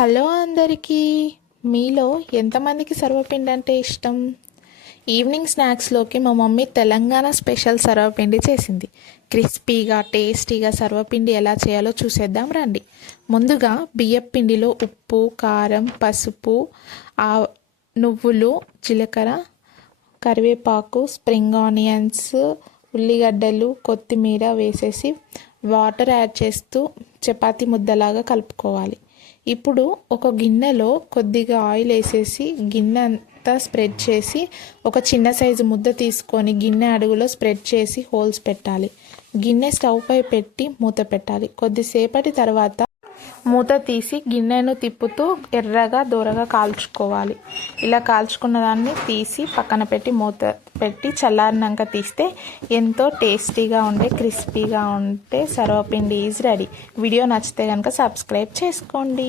Hello అందరికీ. మీలో ఎంతమందికి సర్వపిండి అంటే ఇష్టం? ఈవినింగ్ స్నాక్స్లోకి మా మమ్మీ తెలంగాణ స్పెషల్ సర్వపిండి చేసింది. క్రిస్పీగా టేస్టీగా సర్వపిండి ఎలా చేయాలో చూసేద్దాం రండి. ముందుగా బియ్యం పిండిలో ఉప్పు కారం పసుపు ఆ నువ్వులు జీలకర్ర కరివేపాకు స్ప్రింగ్ ఆనియన్స్ ఉల్లిగడ్డలు కొత్తిమీర వేసేసి వాటర్ యాడ్ చేస్తూ చపాతీ ముద్దలాగా కలుపుకోవాలి. ఇప్పుడు ఒక గిన్నెలో కొద్దిగా ఆయిల్ వేసేసి గిన్నె అంతా స్ప్రెడ్ చేసి ఒక చిన్న సైజు ముద్ద తీసుకొని గిన్నె అడుగులో స్ప్రెడ్ చేసి హోల్స్ పెట్టాలి. గిన్నె స్టవ్పై పెట్టి మూత పెట్టాలి. కొద్దిసేపటి తర్వాత మూత తీసి గిన్నెను తిప్పుతూ ఎర్రగా దూరగా కాల్చుకోవాలి. ఇలా కాల్చుకున్న దాన్ని తీసి పక్కన పెట్టి మూత పెట్టి చల్లారినాక తీస్తే ఎంతో టేస్టీగా ఉండే క్రిస్పీగా ఉంటే సర్వపిండి ఈజ్ రెడీ. వీడియో నచ్చితే కనుక సబ్స్క్రైబ్ చేసుకోండి.